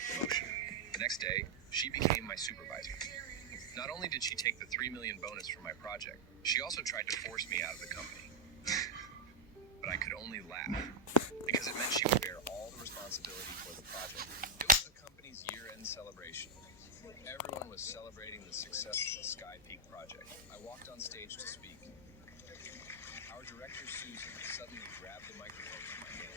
a promotion. The next day, she became my supervisor. Not only did she take the $3 million bonus from my project, she also tried to force me out of the company. But I could only laugh, because it meant she would bear all the responsibility for the project. It was the company's year-end celebration. Everyone was celebrating the success of the Sky Peak project. I walked on stage to speak. Our director, Susan, suddenly grabbed the microphone from my hand.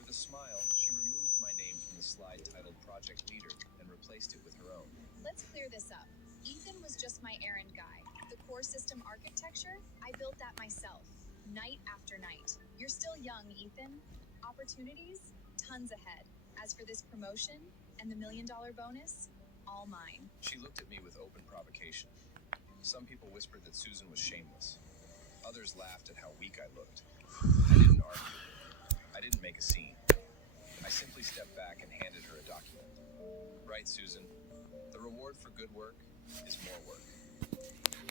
With a smile, she removed my name from the slide titled Project Leader and replaced it with her own. Let's clear this up. Ethan was just my errand guy. The core system architecture, I built that myself, night after night. You're still young, Ethan. Opportunities, tons ahead. As for this promotion and the $1 million bonus, all mine. She looked at me with open provocation. Some people whispered that Susan was shameless. Others laughed at how weak I looked. I didn't argue. I didn't make a scene. I simply stepped back and handed her a document. Right, Susan. The reward for good work is more work.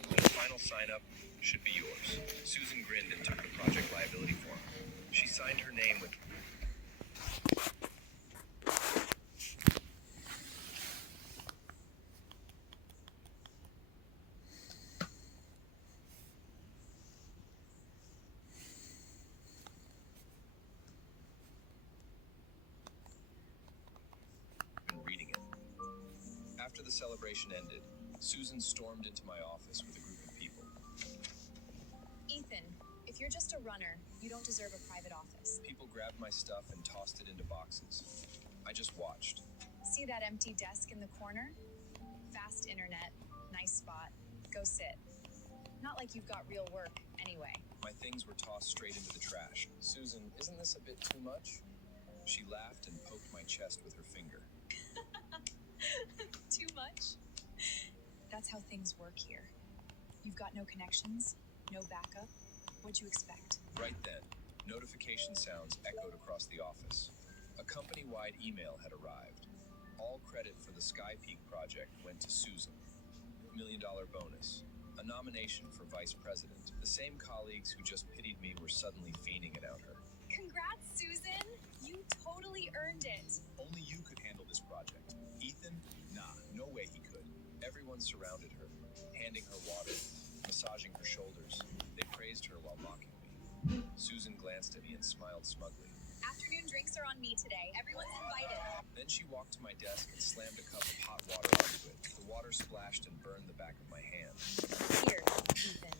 The final sign-up should be yours. Susan grinned and took the project liability form. She signed her name with... reading it. After the celebration ended, Susan stormed into my office with a group of people. Ethan, if you're just a runner, you don't deserve a private office. People grabbed my stuff and tossed it into boxes. I just watched. See that empty desk in the corner? Fast internet, nice spot. Go sit. Not like you've got real work, anyway. My things were tossed straight into the trash. Susan, isn't this a bit too much? She laughed and poked my chest with her finger. Too much? That's how things work here. You've got no connections, no backup. What'd you expect? Right then, notification sounds echoed across the office. A company-wide email had arrived. All credit for the Sky Peak project went to Susan. $1 million bonus. A nomination for vice president. The same colleagues who just pitied me were suddenly fiending it out her. Congrats, Susan! You totally earned it. Only you could handle this project. Ethan? Nah, no way he could. Everyone surrounded her, handing her water, massaging her shoulders. They praised her while mocking me. Susan glanced at me and smiled smugly. Afternoon drinks are on me today. Everyone's invited. Then she walked to my desk and slammed a cup of hot water onto it. The water splashed and burned the back of my hand. Here, Ethan.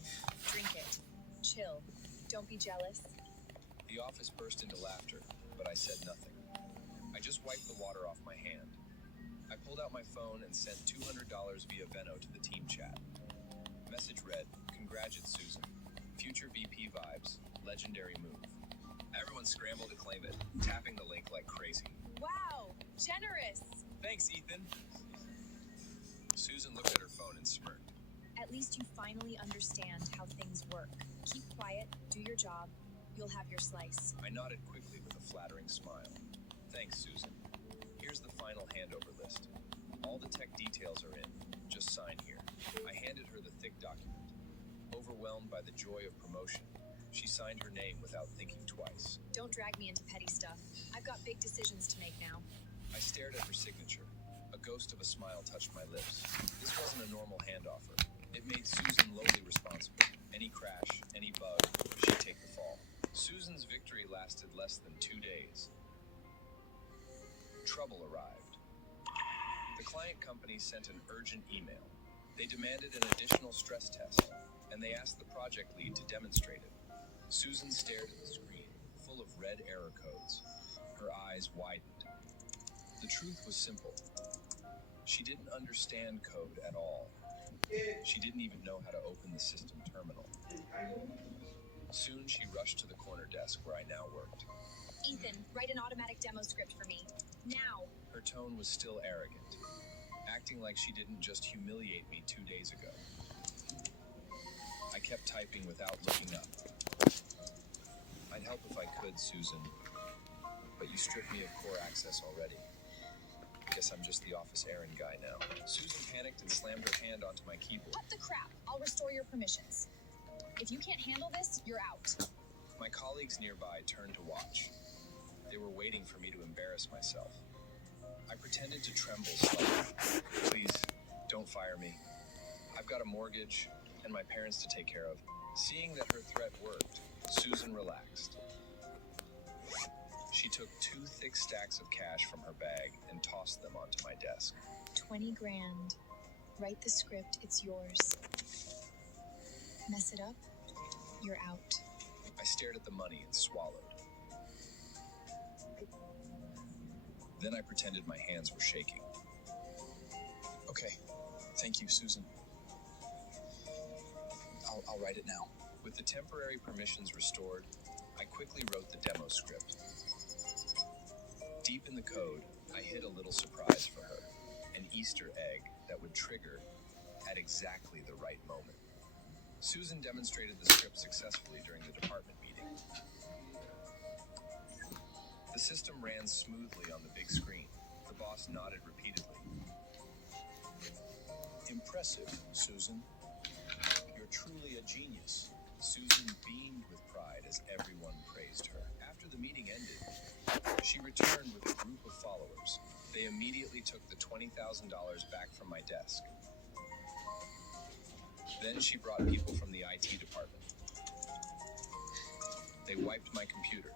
Drink it. Chill. Don't be jealous. The office burst into laughter, but I said nothing. I just wiped the water off my hand. I pulled out my phone and sent $200 via Venmo to the team chat. Message read, "Congrats, Susan. Future VP vibes. Legendary move." Everyone scrambled to claim it, tapping the link like crazy. Wow, generous. Thanks, Ethan. Susan looked at her phone and smirked. At least you finally understand how things work. Keep quiet, do your job. You'll have your slice. I nodded quickly with a flattering smile. Thanks, Susan. Here's the final handover list. All the tech details are in. Just sign here. I handed her the thick document. Overwhelmed by the joy of promotion, she signed her name without thinking twice. Don't drag me into petty stuff. I've got big decisions to make now. I stared at her signature. A ghost of a smile touched my lips. This wasn't a normal handoffer. It made Susan lowly responsible. Any crash, any bug, she'd take the fall. Susan's victory lasted less than 2 days. Trouble arrived. The client company sent an urgent email. They demanded an additional stress test, and they asked the project lead to demonstrate it. Susan stared at the screen, full of red error codes. Her eyes widened. The truth was simple. She didn't understand code at all. She didn't even know how to open the system terminal. Soon she rushed to the corner desk where I now worked. Ethan, write an automatic demo script for me. Now! Her tone was still arrogant, acting like she didn't just humiliate me 2 days ago. I kept typing without looking up. I'd help if I could, Susan, but you stripped me of core access already. Guess I'm just the office errand guy now. Susan panicked and slammed her hand onto my keyboard. What the crap? I'll restore your permissions. If you can't handle this, you're out. My colleagues nearby turned to watch. They were waiting for me to embarrass myself. I pretended to tremble slightly. Please, don't fire me. I've got a mortgage and my parents to take care of. Seeing that her threat worked, Susan relaxed. She took 2 thick stacks of cash from her bag and tossed them onto my desk. 20 grand. Write the script, it's yours. Mess it up, you're out. I stared at the money and swallowed. Then I pretended my hands were shaking. Okay, thank you, Susan. I'll write it now. With the temporary permissions restored, I quickly wrote the demo script. Deep in the code, I hid a little surprise for her, an Easter egg that would trigger at exactly the right moment. Susan demonstrated the script successfully during the department meeting. The system ran smoothly on the big screen. The boss nodded repeatedly. Impressive, Susan. You're truly a genius. Susan beamed with pride as everyone praised her. After the meeting ended, she returned with a group of followers. They immediately took the $20,000 back from my desk. Then she brought people from the IT department. They wiped my computer.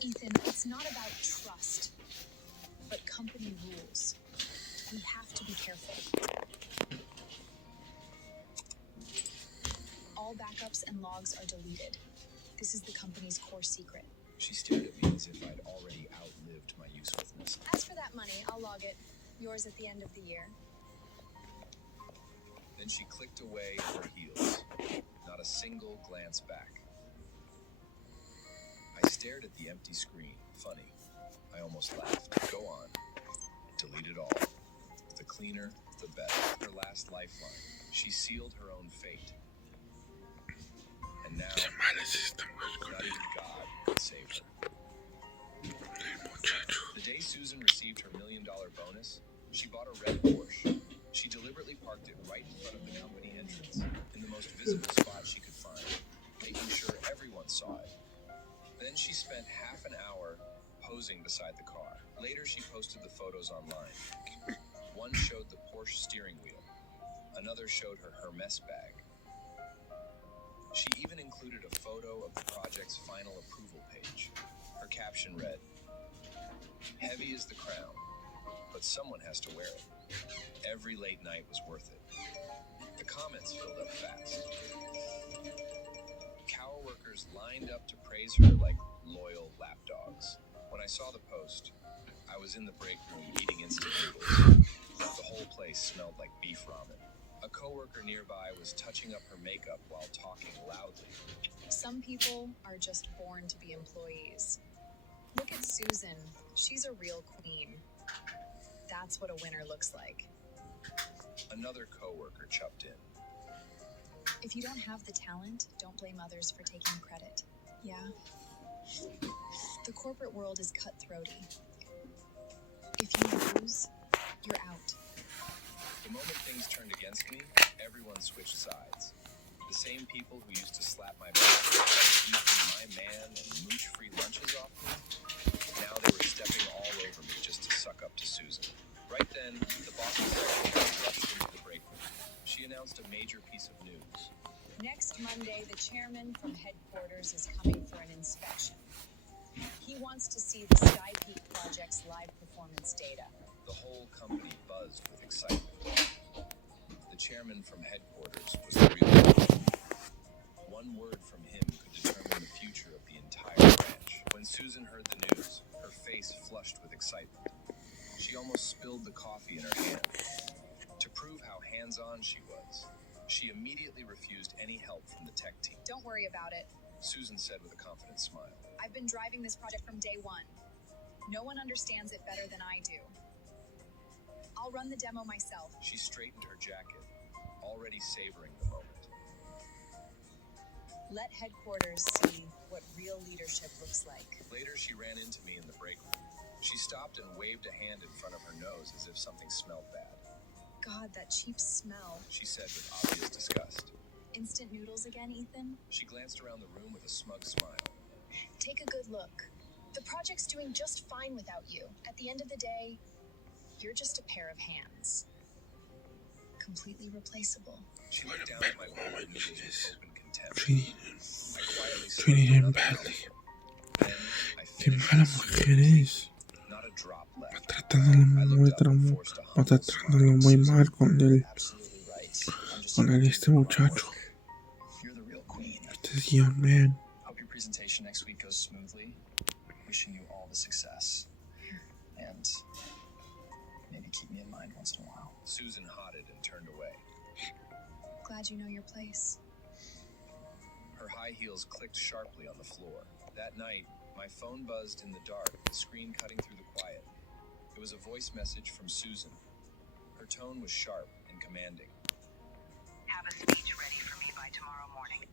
Ethan, it's not about trust, but company rules. We have to be careful. All backups and logs are deleted. This is the company's core secret. She stared at me as if I'd already outlived my usefulness. As for that money, I'll log it. Yours at the end of the year. Then she clicked away at her heels, not a single glance back. I stared at the empty screen. Funny. I almost laughed. Go on. Delete it all. The cleaner, the better. Her last lifeline. She sealed her own fate. And now, not even God could save her. Muchacho. The day Susan received her $1 million bonus, she bought a red Porsche. She deliberately parked it right in front of the company entrance, in the most visible spot she could find, making sure everyone saw it. Then she spent half an hour posing beside the car. Later, she posted the photos online. One showed the Porsche steering wheel. Another showed her Hermes bag. She even included a photo of the project's final approval page. Her caption read, "Heavy is the crown, but someone has to wear it. Every late night was worth it." The comments filled up fast. Cower workers lined up to praise her like loyal lapdogs. When I saw the post, I was in the break room eating instant noodles. The whole place smelled like beef ramen. A coworker nearby was touching up her makeup while talking loudly. Some people are just born to be employees. Look at Susan. She's a real queen. That's what a winner looks like. Another coworker chupped in. If you don't have the talent, don't blame others for taking credit. Yeah? The corporate world is cutthroaty. If you lose, you're out. The moment things turned against me, everyone switched sides. The same people who used to slap my back, eating my man and mooch-free lunches off me, now they were stepping all over me just to suck up to Susan. Right then, the boss's secretary rushed into the break room. She announced a major piece of news. Next Monday, the chairman from headquarters is coming for an inspection. He wants to see the Sky Peak project's live performance data. The whole company buzzed with excitement. The chairman from headquarters was the real one. One word from him could determine the future of the entire branch. When Susan heard the news, her face flushed with excitement. She almost spilled the coffee in her hand. To prove how hands-on she was, she immediately refused any help from the tech team. Don't worry about it. Susan said with a confident smile. I've been driving this project from day one. No one understands it better than I do. I'll run the demo myself. She straightened her jacket, already savoring the moment. Let headquarters see what real leadership looks like. Later, she ran into me in the break room. She stopped and waved a hand in front of her nose as if something smelled bad. God, that cheap smell. She said with obvious disgust. Instant noodles again, Ethan? She glanced around the room with a smug smile. Take a good look. The project's doing just fine without you. At the end of the day, you're just a pair of hands. Completely replaceable. She looked down at my open noodles with open contempt. Treating I quietly treating him badly. Qué mala mujer es. Not a drop left. Maltratándolo muy mal con él. Absolutely right. I'm just Con él, este muchacho. You're the real queen. Este es young man. Hope your presentation next week goes smoothly. Wishing you all the success. And maybe keep me in mind once in a while. Susan nodded and turned away. Glad you know your place. Her high heels clicked sharply on the floor. That night, my phone buzzed in the dark, the screen cutting through the quiet. It was a voice message from Susan. Her tone was sharp and commanding. Have a speech ready for me by tomorrow morning.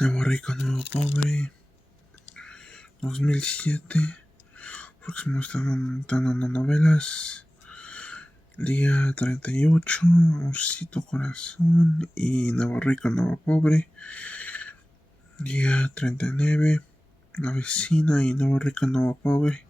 Nuevo rico, nuevo pobre. 2007. Próximo están dando novelas. Día 38. Osito Corazón. Y Nuevo Rico, Nuevo Pobre. Día 39. La Vecina y Nuevo Rico, Nuevo Pobre.